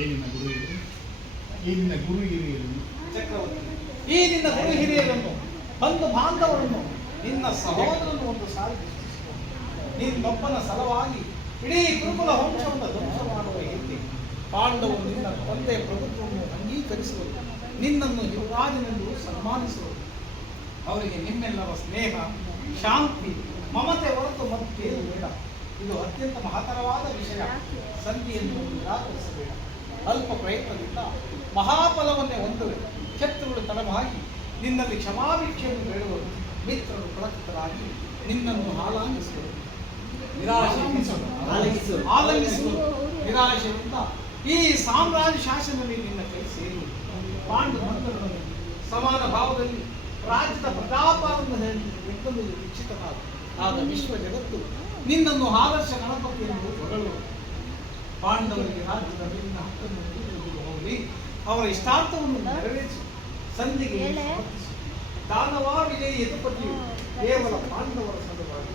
ಏನಿನ ಗುರು ಈ ನಿನ್ನ ಗುರು ಹಿರಿಯರು ಚಕ್ರವರ್ತಿ, ಈ ನಿನ್ನ ಗುರು ಹಿರಿಯರನ್ನು, ಬಂಧು ಬಾಂಧವರನ್ನು, ನಿನ್ನ ಸಹೋದರನ್ನು ಒಂದು ಸಾರಿ ನಿನ್ನೊಬ್ಬನ ಸಲವಾಗಿ ಇಡೀ ಗುರುಕುಲ ವಂಶವನ್ನು ಧ್ವಂಸ ಮಾಡುವ ಹಿಂದೆ ಪಾಂಡವರು ನಿನ್ನ ತಂದೆಯ ಪ್ರಭುತ್ವವನ್ನು ಅಂಗೀಕರಿಸುವರು, ನಿನ್ನನ್ನು ಯುವರಾಜನೆಂದು ಸನ್ಮಾನಿಸುವರು. ಅವರಿಗೆ ನಿಮ್ಮೆಲ್ಲರ ಸ್ನೇಹ, ಶಾಂತಿ, ಮಮತೆ ಹೊರತು ಮತ್ತೇನು ಬೇಡ. ಇದು ಅತ್ಯಂತ ಮಹತ್ತರವಾದ ವಿಷಯ. ಸಂಧಿಯನ್ನು ನಿರಾಕರಿಸಬೇಡ. ಅಲ್ಪ ಪ್ರಯತ್ನದಿಂದ ಮಹಾಫಲವನ್ನೇ ಹೊಂದುವೆ. ಶತ್ರುಗಳು ತಡವಾಗಿ ನಿನ್ನಲ್ಲಿ ಕ್ಷಮಾಭಿಕ್ಷೆಯನ್ನು ಬೇಡುವರು. ಮಿತ್ರರು ಪುಳಕಿತರಾಗಿ ನಿನ್ನನ್ನು ಆಲಂಗಿಸುವರು. ನಿರಾಶೆಯಿಂದ ಈ ಸಾಮ್ರಾಜ್ಯ ಶಾಸನದಲ್ಲಿ ನಿನ್ನ ಕೈ ಸೇರಿ ಪಾಂಡು ಮಂತ್ರಗಳನ್ನು ಸಮಾನ ಭಾವದಲ್ಲಿ ರಾಜ್ಯದ ಪ್ರತಾಪವನ್ನು ಎತ್ತಲು ನಿಶ್ಚಿತನಾದ ಆದ ವಿಶ್ವ ಜಗತ್ತು ನಿನ್ನನ್ನು ಆದರ್ಶ ಗಣಪತಿ ಎಂದು ಹೊಗಳುವರು. ಪಾಂಡವರಿಗೆ ರಾಜ್ಯದ ಮೇಲಿನ ಹಕ್ಕನ್ನು ನೀಡುವುದು ಹೋಗಲಿ, ಅವರ ಇಷ್ಟಾರ್ಥವನ್ನು ನೆರವೇರಿಸಿ ಸಂಧಿಗೆ ದಾನವ ವಿಜಯ ಯದುಪತಿಯು ಕೇವಲ ಪಾಂಡವರ ಸಲುವಾಗಿ,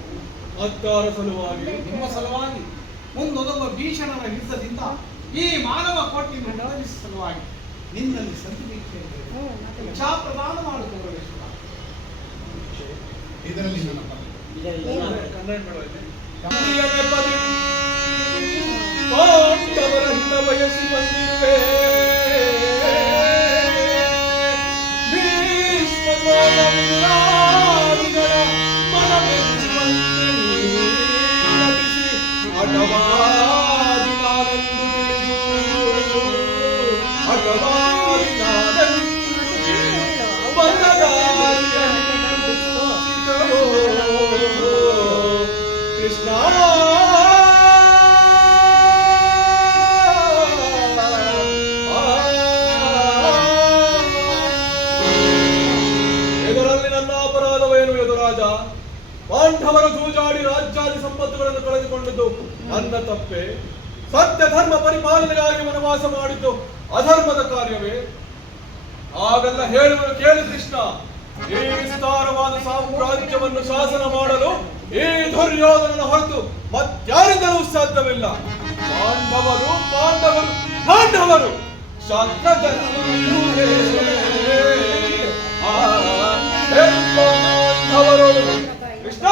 ಅತ್ತಾರ ಸಲುವಾಗಿ, ನಿಮ್ಮ ಸಲುವಾಗಿ ಮುಂದೊದಗುವ ಭೀಷಣರ ಹಿಡಿತದಿಂದ ಈ ಮಾನವ ಕೋಟಿಯನ್ನು ನಡಗಿಸುವ ಸಲುವಾಗಿ ನಿನ್ನಲ್ಲಿ ಸಂಧಿಗೆ ಇಚ್ಛಾ ಪ್ರದಾನ ಮಾಡಿಕೊಳ್ಳಬೇಕು. ಇದರಲ್ಲಿ ನನ್ನ ಪಾಂಡವರ ಹಿತ ಬಯಸಿ ಬಂದಿರುವೆ. ಮನಮೆಚ್ಚುವಂತೆ ನಟಿಸಿ ಅಟವಾದಿ ನಾನೆಂದು ತಿಳಿದು, ಅಟವಾದಿ ನಾನೆಂದು ಕೃಷ್ಣ ಇದರಲ್ಲಿ ನನ್ನ ಅಪರಾಧವೇನು ಯದುರಾಜ? ಪಾಂಡವರು ಜೂಜಾಡಿ ರಾಜ್ಯಾದಿ ಸಂಪತ್ತುಗಳನ್ನು ಕಳೆದುಕೊಂಡದ್ದು ನನ್ನ ತಪ್ಪೆ. ಸತ್ಯ ಧರ್ಮ ಪರಿಪಾಲನೆಗಾಗಿ ವನವಾಸ ಮಾಡಿದ್ದು ಅಧರ್ಮದ ಕಾರ್ಯವೇ? ಹಾಗೆಲ್ಲ ಹೇಳುವರು ಕೇಳು ಕೃಷ್ಣ. ಈ ವಿಸ್ತಾರವಾದ ಸಾಮ್ರಾಜ್ಯವನ್ನು ಶಾಸನ ಮಾಡಲು ಈ ದುರ್ಯೋಧನನ ಹೊರತು ಮತ್ಯಾರಿಂದಲೂ ಸಾಧ್ಯವಿಲ್ಲ. ಪಾಂಡವರು ಪಾಂಡವರು ಪಾಂಡವರು ಪಾಂಡವರು ಕೃಷ್ಣ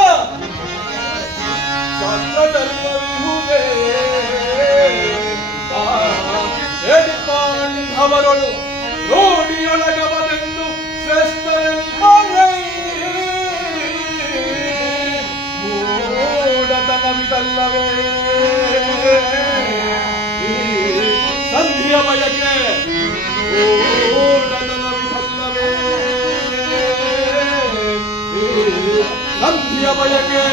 ಪಾಂಡವರೊಳು ರೂಢಿಯೊಳಗವನೆಂದು ಮೂಢತನವಿದಲ್ಲವೇ? ಸಂಧಿಯ ಬಯಕೆ ಮೂಢತನವಿದಲ್ಲವೇ? ಸಂಧಿಯ ಬಯಕೆ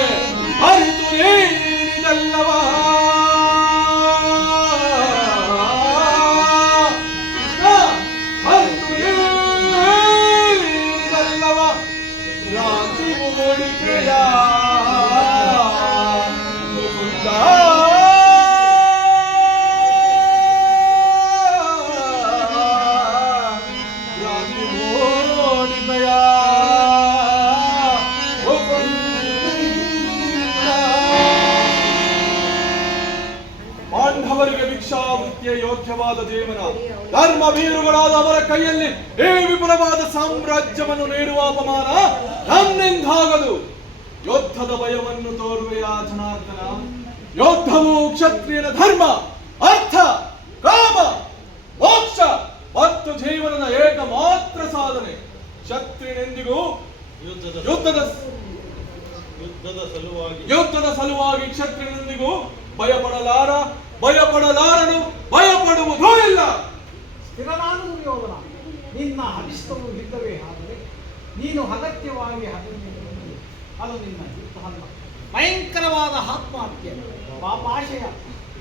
ಅರಿತು ನೀಡಿದಲ್ಲವಾ? ಪಾಂಡವರಿಗೆ ಭಿಕ್ಷಾವೃತ್ತಿಯ ಯೋಗ್ಯವಾದ ಜೀವನ, ಧರ್ಮ ವೀರುಗಳಾದ ಅವರ ಕೈಯಲ್ಲಿ ಈ ವಿಪುಲವಾದ ಸಾಮ್ರಾಜ್ಯವನ್ನು ನೀಡುವ ಅಪಮಾನ ನನ್ನಿಂದಾಗದು. ಯುದ್ಧದ ಭಯವನ್ನು ತೋರುವೆಯ ಜನಾರ್ದನ? ಯುದ್ಧವು ಕ್ಷತ್ರಿಯನ ಧರ್ಮ, ಅರ್ಥ, ಕಾಮ, ಮೋಕ್ಷ ಮತ್ತು ಜೀವನದ ಏಕಮಾತ್ರ ಸಾಧನೆ. ಕ್ಷತ್ರಿಯನೆಂದಿಗೂ ಯುದ್ಧದ ಸಲುವಾಗಿ ಕ್ಷತ್ರಿಯನೆಂದಿಗೂ ಭಯಪಡಲಾರನು, ಭಯಪಡುವುದೂ ಇಲ್ಲ. ಸ್ಥಿರನಾದ ದುರ್ಯೋಧನ, ನಿನ್ನ ಅನಿಷ್ಟವು ಇದ್ದವೇ ಆದರೆ ನೀನು ಅಗತ್ಯವಾಗಿ ಅದು ನಿನ್ನ ಯುದ್ಧವಲ್ಲ. ಭಯಂಕರವಾದ ಆತ್ಮಹತ್ಯೆ, ಪಾಪಾಶಯ,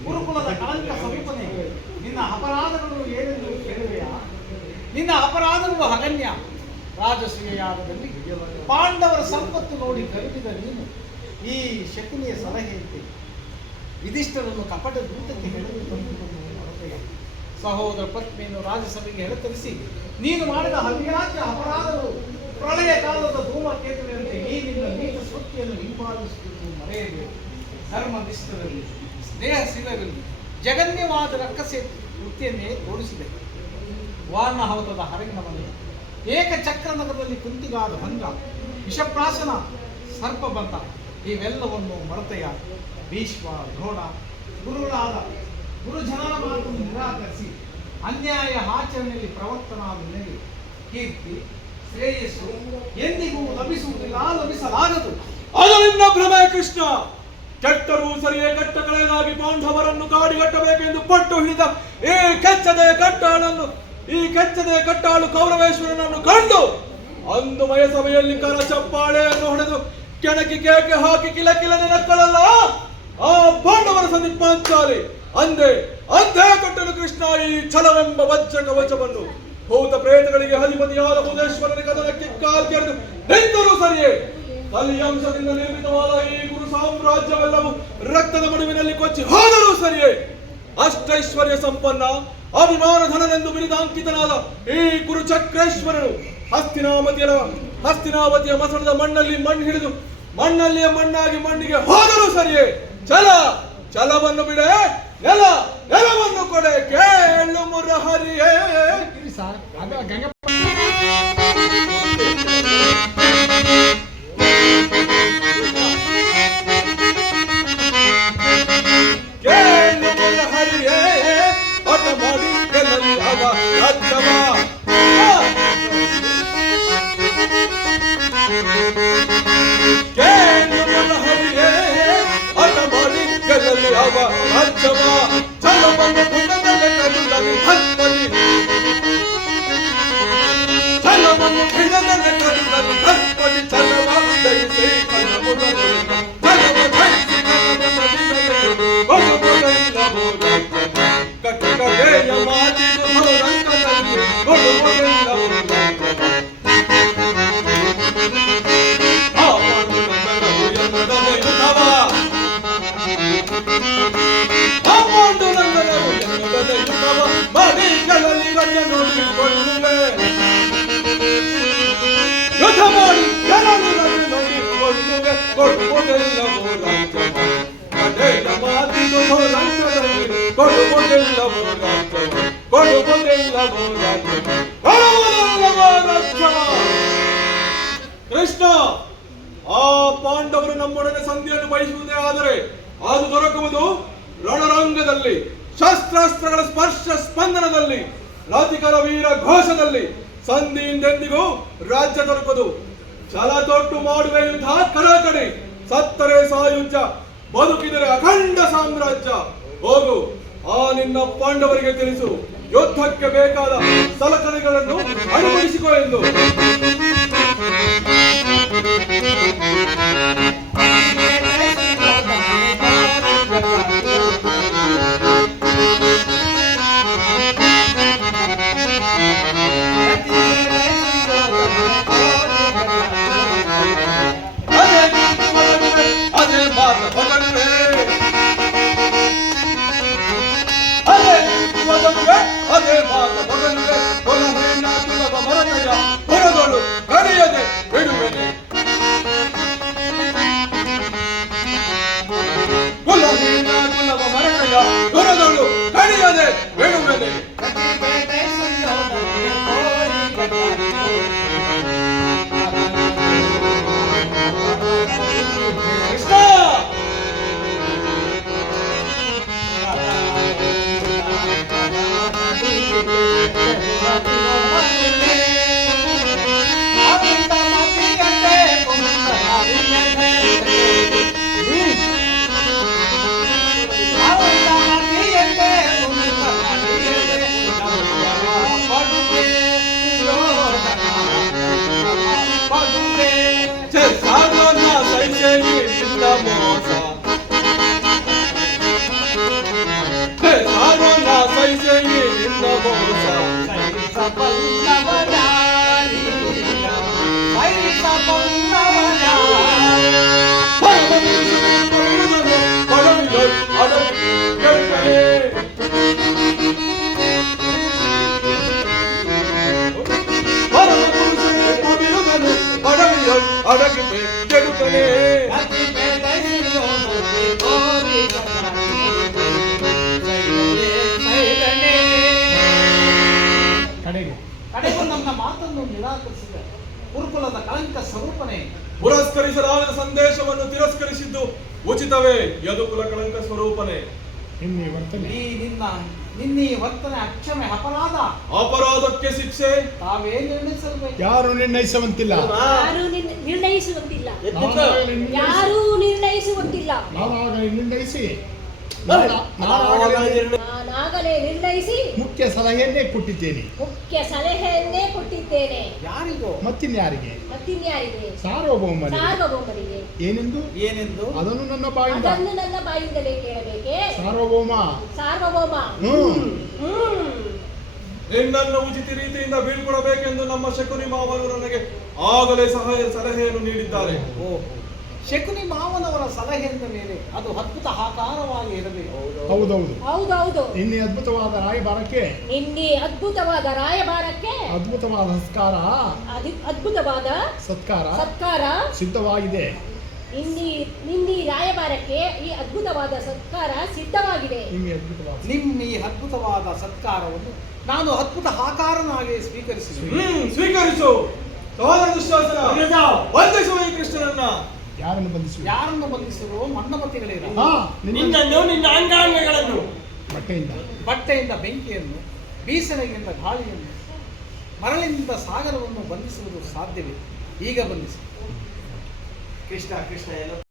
ಗುರುಕುಲದ ಕಳಂಕ ಸಮೀಪನೆ. ನಿನ್ನ ಅಪರಾಧಗಳು ಏನೆಂದು ಕೇಳುವೆಯಾ? ನಿನ್ನ ಅಪರಾಧಗಳು ಅಗಣ್ಯ. ರಾಜಸೂಯಯಾಗದಲ್ಲಿ ಪಾಂಡವರ ಸಂಪತ್ತು ನೋಡಿ ಕರುಗಿದ ನೀನು ಈ ಶಕುನಿಯ ಸಲಹೆಯಂತೆ ವಿಧಿಷ್ಠರನ್ನು ಕಪಟ ದೂತಕ್ಕೆ ಹೆಣೆದು ತಂದುಕೊಂಡು ಸಹೋದರ ಪತ್ನಿಯನ್ನು ರಾಜಸಭೆಗೆ ಎಳೆತರಿಸಿ ನೀನು ಮಾಡಿದ ಹವ್ಯಾಜ್ಯ ಅಪರಾಧಗಳು ಪ್ರಳಯ ಕಾಲದ ಧೂಮಕೇತುವಿನಂತೆ ಈ ನಿನ್ನ ನೀತ ಸೃಷ್ಟಿಯನ್ನು ಹಿಂಬಾಲಿಸುವುದು ಮರೆಯಬೇಕು. ಧರ್ಮ ನಿಷ್ಠರಲ್ಲಿ, ಸ್ನೇಹ ಶಿಲರಲ್ಲಿ, ಜಗನ್ಯವಾದ ರಕ್ಕಸೆ ವೃತ್ತಿಯನ್ನೇ ತೋರಿಸಿದೆ. ವಾರ್ಣಹವತದ ಹರಗಿನ ಮನೆ, ಏಕಚಕ್ರ ನಗರದಲ್ಲಿ ಕುಂತಿಗಾದ ಭಂಗ, ವಿಷಪ್ರಾಶನ, ಸರ್ಪಬಂಧ ಇವೆಲ್ಲವನ್ನು ಮರೆತೆಯ ಭೀಷ್ಮ, ದ್ರೋಣ ಗುರುಗಳಾದ ಗುರುಜನರ ಮಾತನ್ನು ನಿರಾಕರಿಸಿ ಅನ್ಯಾಯ ಆಚರಣೆಯಲ್ಲಿ ಪ್ರವರ್ತನಾದ ನಿನಗೆ ಕೀರ್ತಿ ಶ್ರೇಯಸ್ಸು ಎಂದಿಗೂ ಲಭಿಸಲಾಗದು. ಅದರಿಂದ ಭ್ರಮೆ ಕೃಷ್ಣ. ಕೆಟ್ಟರೂ ಸರಿಯೇ ಕಟ್ಟ ಕಳೆದಾಗಿ ಪಾಂಡವರನ್ನು ಕಾಡಿಗಟ್ಟಬೇಕೆಂದು ಪಟ್ಟು ಹಿಡಿದ ಈ ಕೆಚ್ಚದೆ ಕಟ್ಟಾಳು ಕೌರವೇಶ್ವರನನ್ನು ಕಂಡು ಅಂದು ಮಯಸಭೆಯಲ್ಲಿ ಕರ ಚಪ್ಪಾಳೆಯನ್ನು ಹೊಡೆದು ಕೆಣಕಿ ಕೇಕೆ ಹಾಕಿ ಕಿಲಕಿಲನೆ ನಕ್ಕಳಲ್ಲ ಆ ಪಾಂಡವರ ಸಂಧಿ ಪಾಂಚಾಲಿ. ಅಂದೇ ಕೊಟ್ಟನು ಕೃಷ್ಣ ಈ ಛಲವೆಂಬ ವಜ್ರ ಕವಚವನ್ನು. ಭೂತ ಪ್ರೇತಗಳಿಗೆ ಅಧಿಪತಿಯಾದ ಭೂತೇಶ್ವರನ ಕದನಕ್ಕೆ ಕಾಲ್ಗೆರೆದು ನಿಂತರೂ ಸರಿಯೇ ಕಲಿಯಾಂಶದಿಂದ ನಿರ್ಮಿತವಾದ ಈ ಗುರು ಸಾಮ್ರಾಜ್ಯವೆಲ್ಲವೂ ರಕ್ತದ ಮಡುವಿನಲ್ಲಿ ಕೊಚ್ಚಿ ಹೋದರೂ ಸರಿಯೇ ಅಷ್ಟೈಶ್ವರ್ಯ ಸಂಪನ್ನ ಅಭಿಮಾನ ಧನನೆಂದು ಬಿರಿದಾಂಕಿತನಾದ ಈ ಗುರು ಚಕ್ರೇಶ್ವರನು ಹಸ್ತಿನಾವತಿಯ ಮಸಣದ ಮಣ್ಣಲ್ಲಿ ಮಣ್ಣು ಹಿಡಿದು ಮಣ್ಣಲ್ಲಿಯೇ ಮಣ್ಣಾಗಿ ಮಣ್ಣಿಗೆ ಹೋದರೂ ಸರಿಯೇ ಛಲವನ್ನು ಬಿಡೆ ನೆಲವನ್ನು ಕೊಡೆ ಕೇಳು ಮುರಹರಿಯೇ. ಕೃಷ್ಣ, ಆ ಪಾಂಡವರು ನಮ್ಮೊಡನೆ ಸಂಧಿಯನ್ನು ಬಯಸುವುದೇ ಆದರೆ ಅದು ದೊರಕುವುದು ರಣರಂಗದಲ್ಲಿ, ಶಸ್ತ್ರಾಸ್ತ್ರಗಳ ಸ್ಪರ್ಶ ಸ್ಪಂದನದಲ್ಲಿ, ರಾತಿಕರ ವೀರ ಘೋಷದಲ್ಲಿ. ಸಂಧಿಯಿಂದೆಂದಿಗೂ ರಾಜ್ಯ ದೊರಕದು. ಛಲ ತೊಟ್ಟು ಮಾಡುವೆ ಯುದ್ಧ ಕಡಕಡಿ, ಸತ್ತರೆ ಸಾಯುಜ್ಯ, ಬದುಕಿದರೆ ಅಖಂಡ ಸಾಮ್ರಾಜ್ಯ. ಹೋಗು, ಆ ನಿನ್ನ ಪಾಂಡವರಿಗೆ ತಿಳಿಸು, ಯುದ್ಧಕ್ಕೆ ಬೇಕಾದ ಸಲಕರಣೆಗಳನ್ನು ಅನುಭವಿಸಿಕೋ ಎಂದು. ಕೃಷ್ಣ ಎಲ್ಲವನ್ನೂ ನಿರಾಕರಿಸಿದ ಗುರುಕುಲದ ಕಳಂಕ ಸ್ವರೂಪನೇ. ಪುರಸ್ಕರಿಸಲಾಗದ ಸಂದೇಶವನ್ನು ತಿರಸ್ಕರಿಸಿದ್ದು ಉಚಿತವೇ? ಯದುಕುಲ ಕಳಂಕ ಸ್ವರೂಪನೇ. ನಿನ್ನೆ ವರ್ತನೆ ನಿನ್ನೀ ವರ್ತನೆ ಅಕ್ಷಮೆ ಅಪರಾಧ. ಅಪರಾಧಕ್ಕೆ ಶಿಕ್ಷೆ ತಾವೇ ನಿರ್ಣಯಿಸಬೇಕು. ಯಾರು ನಿರ್ಣಯಿಸುವಂತಿಲ್ಲ. ಯಾರೂ ನಿರ್ಣಯಿಸುವಂತಿಲ್ಲ. ಯಾರು ಯಾರೂ ನಿರ್ಣಯಿಸುವಂತಿಲ್ಲ. ನಾನಾಗಲೇ ನಿರ್ಣಯಿಸಿ ನಾನಾಗಲೇ ನಿರ್ಣಯಿಸಿ ಮುಖ್ಯ ಸಲಹೆಯನ್ನೇ ಕೊಟ್ಟಿದ್ದೇನೆ. ಮುಖ್ಯ ಸಲಹೆಯನ್ನೇ ಕೊಟ್ಟಿದ್ದೇನೆ. ಯಾರಿಗೋ? ಮತ್ತಿನ್ಯಾರಿಗೆ? ಮತ್ತಿನ್ಯಾರಿಗೆ? ಸಾರ್ವಭೌಮನಿಗೆ. ಸಾರ್ವಭೌಮರಿಗೆ. ಏನೆಂದು ಅದನ್ನು ನನ್ನ ಬಾಯಿಂದ. ಅದನ್ನು ನನ್ನ ಬಾಯಿಂದಲೇ ಕೇಳಬೇಕೆ? ಸಾರ್ವಭೌಮ. ಸಾರ್ವಭೌಮ. ಹ್ಮ್. ನಿನ್ನನ್ನು ಉಚಿತ ರೀತಿಯಿಂದ ಬೀಳ್ಕೊಡಬೇಕೆಂದು ನಮ್ಮ ಶಕುನಿ ಮಾವನು ನನಗೆ ಆಗಲೇ ಸಲಹೆಯನ್ನು ನೀಡಿದ್ದಾರೆ. ಶಕುನಿ ಮಾವನವರ ಸಲಹೆಯಿಂದ ಮೇಲೆ ಅದು ಅದ್ಭುತ ಆಕಾರವಾಗಿ ಇರಬೇಕು. ಹೌದೌದು. ಹೌದೌದು. ನಿನ್ನೆ ಅದ್ಭುತವಾದ ರಾಯಭಾರಕ್ಕೆ ಅದ್ಭುತವಾದ ರಾಯಭಾರಕ್ಕೆ ಅದ್ಭುತವಾದ ಅದ್ಭುತವಾದ ಸತ್ಕಾರ ಸಿದ್ಧವಾಗಿದೆ. ನಿನ್ನಿ ರಾಯಭಾರಕ್ಕೆ ಈ ಅದ್ಭುತವಾದ ಸತ್ಕಾರ ಸಿದ್ಧವಾಗಿದೆ. ನಿಮ್ಮ ಈ ಅದ್ಭುತವಾದ ಸತ್ಕಾರವನ್ನು ನಾನು ಅದ್ಭುತ ಆಕಾರನಾಗಿ ಸ್ವೀಕರಿಸಿದೆ. ಸ್ವೀಕರಿಸು. ಸಹೋದರ ದುಶ್ಯಾಸನ, ಬಂಧಿಸುವ ಈ ಕೃಷ್ಣನನ್ನ. ಯಾರನ್ನು ಬಂಧಿಸುವ ಮನ್ನಮತಿಗಳಿರ ನಿನ್ನನ್ನು, ನಿನ್ನ ಅಂಗಾಂಗಗಳನ್ನು ಬಟ್ಟೆಯಿಂದ ಬೆಂಕಿಯನ್ನು, ಬೀಸಣಿಗೆಯಿಂದ ಗಾಳಿಯನ್ನು, ಮರಳಿನಿಂದ ಸಾಗರವನ್ನು ಬಂಧಿಸುವುದು ಸಾಧ್ಯವೇ? ಈಗ ಬಂಧಿಸಿ. ಕೃಷ್ಣ ಕೃಷ್ಣ